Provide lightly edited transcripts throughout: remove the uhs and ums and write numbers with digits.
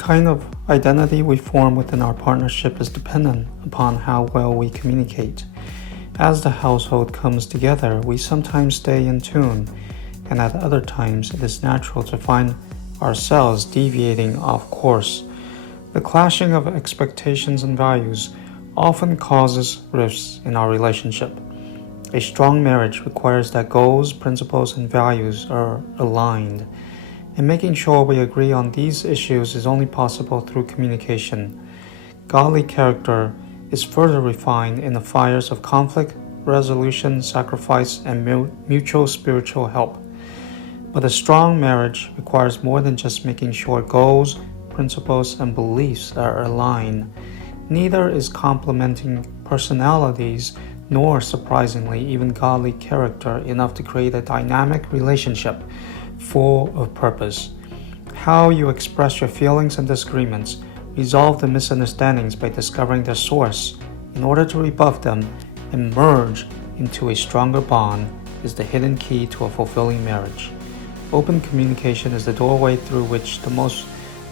kind of identity we form within our partnership is dependent upon how well we communicate. As the household comes together, we sometimes stay in tune, and at other times it is natural to find ourselves deviating off course. The clashing of expectations and values often causes rifts in our relationship. A strong marriage requires that goals, principles, and values are aligned. And making sure we agree on these issues is only possible through communication. Godly character is further refined in the fires of conflict, resolution, sacrifice, and mutual spiritual help. But a strong marriage requires more than just making sure goals, principles, and beliefs are aligned. Neither is complementing personalities nor, surprisingly, even godly character enough to create a dynamic relationship full of purpose. How you express your feelings and disagreements, resolve the misunderstandings by discovering their source in order to rebuff them and merge into a stronger bond is the hidden key to a fulfilling marriage. Open communication is the doorway through which the most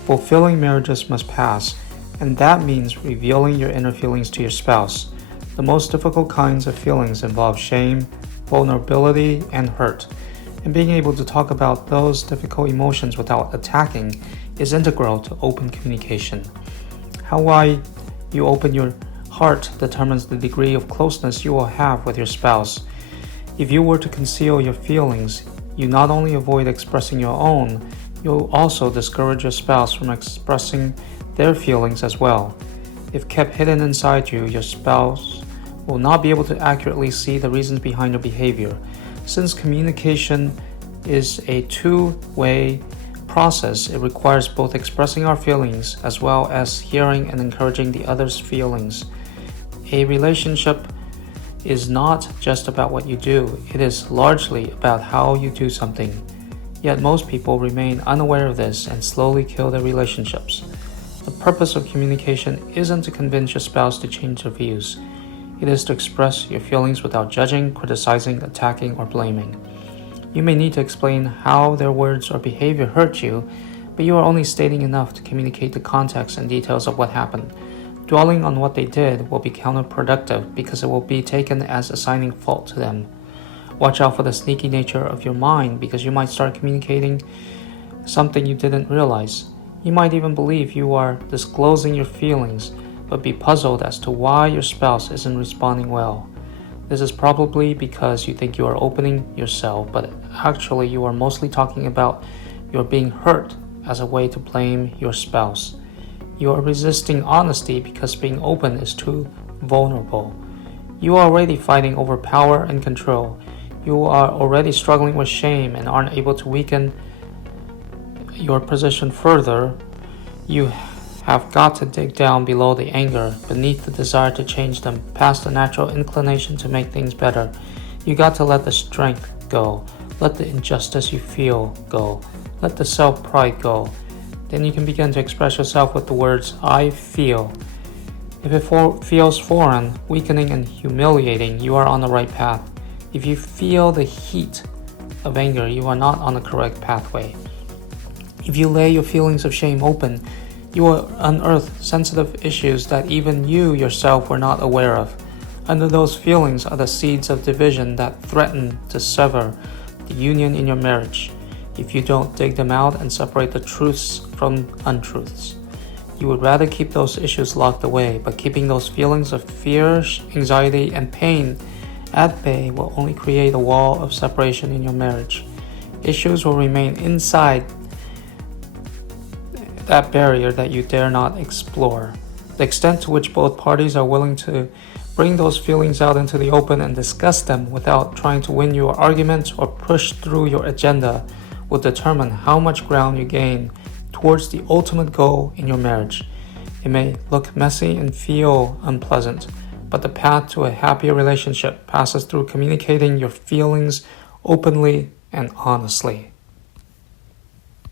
fulfilling marriages must pass, and that means revealing your inner feelings to your spouse. The most difficult kinds of feelings involve shame, vulnerability, and hurt. And being able to talk about those difficult emotions without attacking is integral to open communication. How wide you open your heart determines the degree of closeness you will have with your spouse. If you were to conceal your feelings, you not only avoid expressing your own, you'll also discourage your spouse from expressing their feelings as well. If kept hidden inside you, your spouse will not be able to accurately see the reasons behind your behavior. Since communication is a two-way process, it requires both expressing our feelings as well as hearing and encouraging the other's feelings. A relationship is not just about what you do, it is largely about how you do something. Yet most people remain unaware of this and slowly kill their relationships. The purpose of communication isn't to convince your spouse to change their views. It is to express your feelings without judging, criticizing, attacking, or blaming. You may need to explain how their words or behavior hurt you, but you are only stating enough to communicate the context and details of what happened. Dwelling on what they did will be counterproductive because it will be taken as assigning fault to them. Watch out for the sneaky nature of your mind because you might start communicating something you didn't realize. You might even believe you are disclosing your feelings, but be puzzled as to why your spouse isn't responding well. This is probably because you think you are opening yourself, but actually you are mostly talking about your being hurt as a way to blame your spouse. You are resisting honesty because being open is too vulnerable. You are already fighting over power and control. You are already struggling with shame and aren't able to weaken your position further. You have got to dig down below the anger, beneath the desire to change them, past the natural inclination to make things better. You got to let the strength go. Let the injustice you feel go. Let the self-pride go. Then you can begin to express yourself with the words, I feel. If it feels foreign, weakening, and humiliating, you are on the right path. If you feel the heat of anger, you are not on the correct pathway. If you lay your feelings of shame open, you will unearth sensitive issues that even you yourself were not aware of. Under those feelings are the seeds of division that threaten to sever the union in your marriage. If you don't dig them out and separate the truths from untruths, you would rather keep those issues locked away, but keeping those feelings of fear, anxiety, and pain at bay will only create a wall of separation in your marriage. Issues will remain inside that barrier that you dare not explore. The extent to which both parties are willing to bring those feelings out into the open and discuss them without trying to win your argument or push through your agenda will determine how much ground you gain towards the ultimate goal in your marriage. It may look messy and feel unpleasant, but the path to a happier relationship passes through communicating your feelings openly and honestly.